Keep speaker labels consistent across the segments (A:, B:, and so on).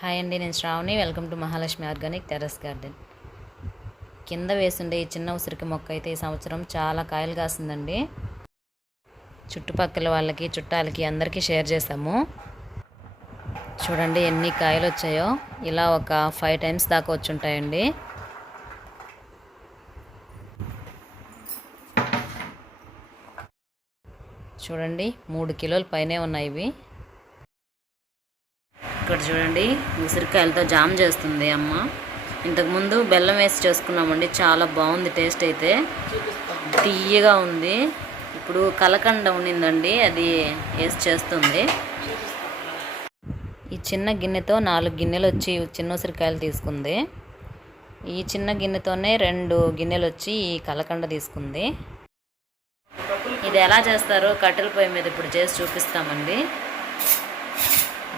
A: Hi అండి నేను Shravani. Welcome to Mahalakshmi organic terrace garden. కింద వేసుండే ఈ చిన్న ఉసిరికి మొక్క అయితే ఈ సంవత్సరం చాలా కాయలు కాసిందండి. చుట్టుపక్కల వాళ్ళకి చుట్టాలకి అందరికీ షేర్ చేసాము చూడండి ఎన్ని కాయలు వచ్చాయో. ఇలా ఒక ఫైవ్ టైమ్స్ దాకా వచ్చి ఉంటాయండి చూడండి మూడు కిలోల పైనే ఉన్నాయి ఇవి. ఇక్కడ చూడండి ఉసిరికాయలతో జామ్ చేస్తుంది అమ్మ. ఇంతకుముందు బెల్లం వేసి చేసుకున్నామండి చాలా బాగుంది టేస్ట్ అయితే. తీయగా ఉంది. ఇప్పుడు కలకండ ఉండిందండి అది వేసి చేస్తుంది. ఈ చిన్న గిన్నెతో నాలుగు గిన్నెలు వచ్చి చిన్న ఉసిరికాయలు తీసుకుంది. ఈ చిన్న గిన్నెతోనే రెండు గిన్నెలు వచ్చి ఈ కలకండ తీసుకుంది. ఇది ఎలా చేస్తారో కట్టెల పొయ్యి మీద ఇప్పుడు చేసి చూపిస్తామండి.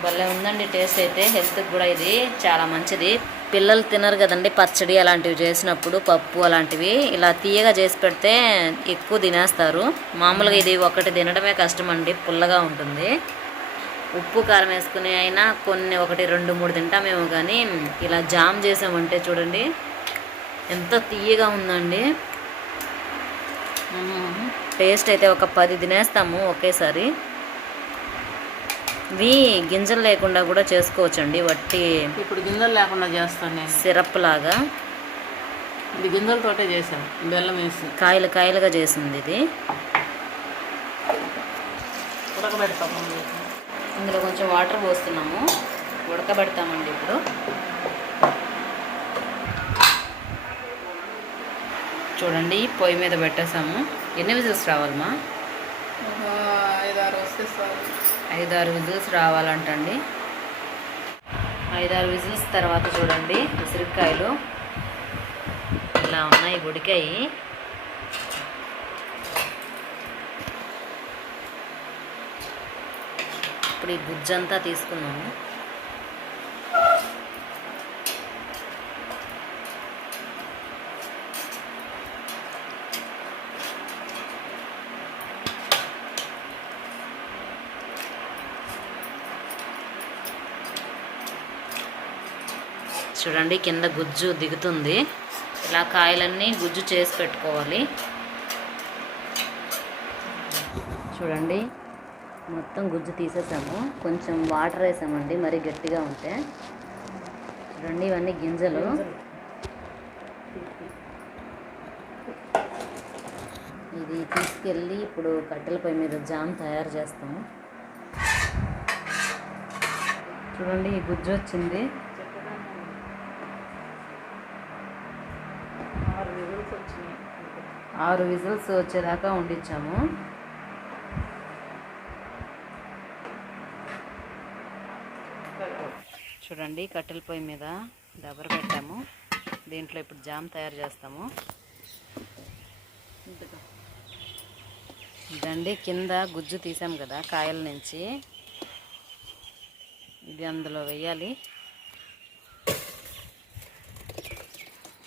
A: భలే ఉందండి టేస్ట్ అయితే. హెల్త్కి కూడా ఇది చాలా మంచిది. పిల్లలు తినరు కదండి పచ్చడి అలాంటివి చేసినప్పుడు పప్పు అలాంటివి. ఇలా తీయగా చేసి పెడితే ఎక్కువ తినేస్తారు. మామూలుగా ఇది ఒకటి తినడమే కష్టం అండి పుల్లగా ఉంటుంది. ఉప్పు కారం వేసుకుని అయినా కొన్ని ఒకటి రెండు మూడు తింటామేమో కానీ ఇలా జామ్ చేసామంటే చూడండి ఎంత తీయగా ఉందండి. టేస్ట్ అయితే ఒక పది తినేస్తాము ఒకేసారి. ఇవి గింజలు లేకుండా కూడా చేసుకోవచ్చండి వట్టి
B: ఇప్పుడు గింజలు లేకుండా చేస్తాను నేను.
A: సిరప్ లాగా
B: ఇది గింజలతోటే చేశాను బెల్లం వేసి.
A: కాయలు కాయలుగా చేసింది ఇది.
B: ఉడకబెడతాము
A: ఇందులో కొంచెం వాటర్ పోస్తున్నాము ఉడకబెడతామండి ఇప్పుడు. చూడండి పొయ్యి మీద పెట్టేసాము ఎన్ని విజిల్స్ రావాలమ్మా?
B: ఐదారు వస్తే
A: ఐదారు విజిల్స్ రావాలంటండి. ఐదారు విజిల్స్ తర్వాత చూడండి ఉసిరికాయలు. ఇలా ఉన్నాయి ఉడికాయి. ఇప్పుడు ఈ గుజ్జంతా తీసుకున్నాము చూడండి కింద గుజ్జు దిగుతుంది. ఇలా కాయలన్నీ గుజ్జు చేసి పెట్టుకోవాలి. చూడండి మొత్తం గుజ్జు తీసేసాము. కొంచెం వాటర్ వేసామండి మరి గట్టిగా ఉంటే. చూడండి ఇవన్నీ గింజలు. ఇది తీసుకెళ్ళి ఇప్పుడు కట్టెల పొయ్యి మీద జామ్ తయారు చేస్తాము. చూడండి ఈ గుజ్జు వచ్చింది.
B: ఆరు విజిల్స్
A: వచ్చేదాకా వండించాము చూడండి కట్టెల పొయ్యి మీద దబర పెట్టాము దీంట్లో ఇప్పుడు జామ్ తయారు చేస్తాము. ఇదండి కింద గుజ్జు తీసాం కదా కాయల నుంచి. ఇది అందులో వేయాలి.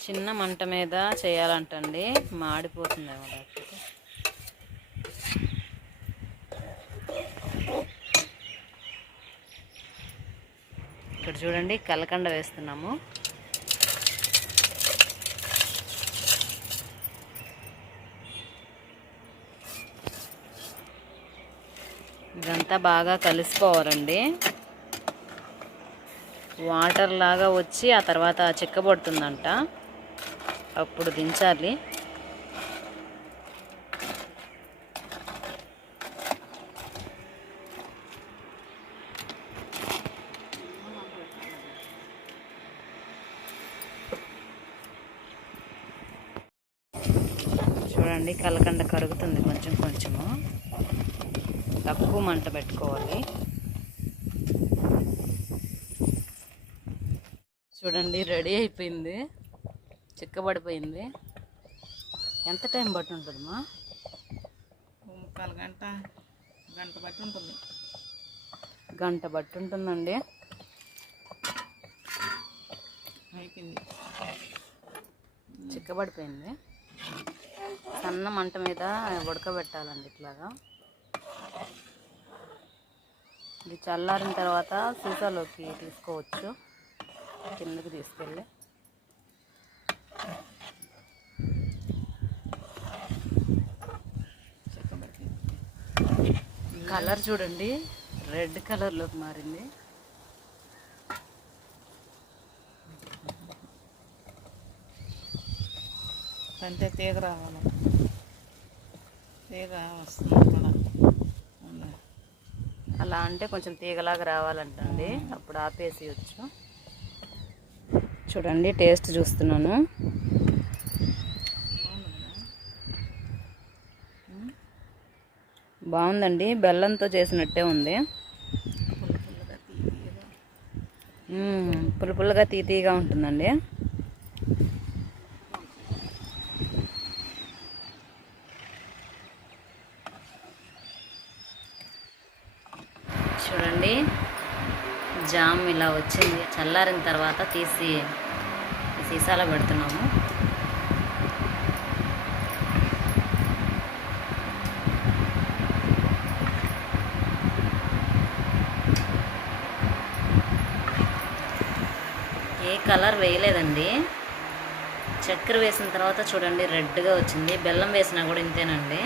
A: చిన్న మంట మీద చేయాలంటండి. మాడిపోతుందేమో లేకపోతే ఇక్కడ చూడండి కలకండ వేస్తున్నాము. ఇదంతా బాగా కలిసిపోవాలండి. వాటర్ లాగా వచ్చి ఆ తర్వాత చిక్కబడుతుందంట. అప్పుడు దించాలి. చూడండి కలకండ కరుగుతుంది కొంచెం కొంచెము. తక్కువ మంట పెట్టుకోవాలి. చూడండి రెడీ అయిపోయింది. చిక్కబడిపోయింది. ఎంత టైం బట్టి ఉంటుందమ్మా?
B: ముక్కాలు గంట గంట బట్టి ఉంటుంది.
A: గంట బట్టి ఉంటుందండి.
B: అయిపోయింది.
A: చిక్కబడిపోయింది. సన్న మంట మీద ఉడకబెట్టాలండి ఇట్లాగా. ఇది చల్లారిన తర్వాత సీసాలోకి తీసుకోవచ్చు. కిందకి తీసుకెళ్ళి. కలర్ చూడండి. రెడ్ కలర్లోకి మారింది.
B: అంటే తీగ రావాలి. తీగ వస్తుంది కూడా
A: అలా అంటే కొంచెం తీగలాగా రావాలంటండి. అప్పుడు ఆపేసేయచ్చు. చూడండి టేస్ట్ చూస్తున్నాను. బాగుందండి. బెల్లంతో చేసినట్టే ఉంది. మ్మ్, తీతీగా ఉంటుందండి. చూడండి. జామ్ ఇలా వచ్చింది. చల్లారిన తర్వాత తీసి సీసాలో పెడుతున్నాము. కలర్ వేయలేదండి. చక్కెర వేసిన తర్వాత చూడండి రెడ్గా వచ్చింది. బెల్లం వేసినా కూడా ఇంతేనండి.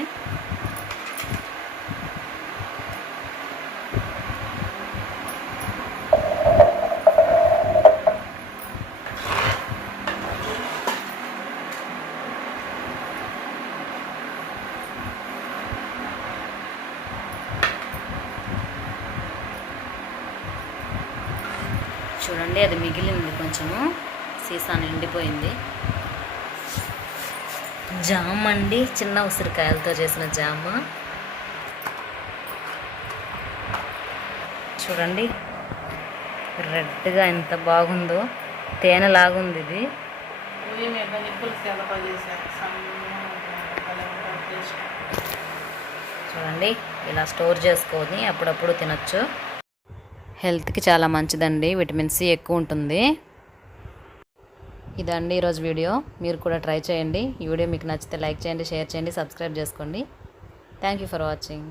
A: చూడండి అది మిగిలింది కొంచెము. సీసా నిండిపోయింది జామ్ అండి చిన్న ఉసిరికాయలతో చేసిన జామ. చూడండి రెడ్గా ఎంత బాగుందో తేనె లాగుంది ఇది. చూడండి ఇలా స్టోర్ చేసుకొని అప్పుడప్పుడు తినొచ్చు. హెల్త్కి చాలా మంచిదండి. విటమిన్ సి ఎక్కువ ఉంటుంది. ఇదండి ఈరోజు వీడియో. మీరు కూడా ట్రై చేయండి. ఈ వీడియో మీకు నచ్చితే లైక్ చేయండి షేర్ చేయండి సబ్స్క్రైబ్ చేసుకోండి. Thank you for watching.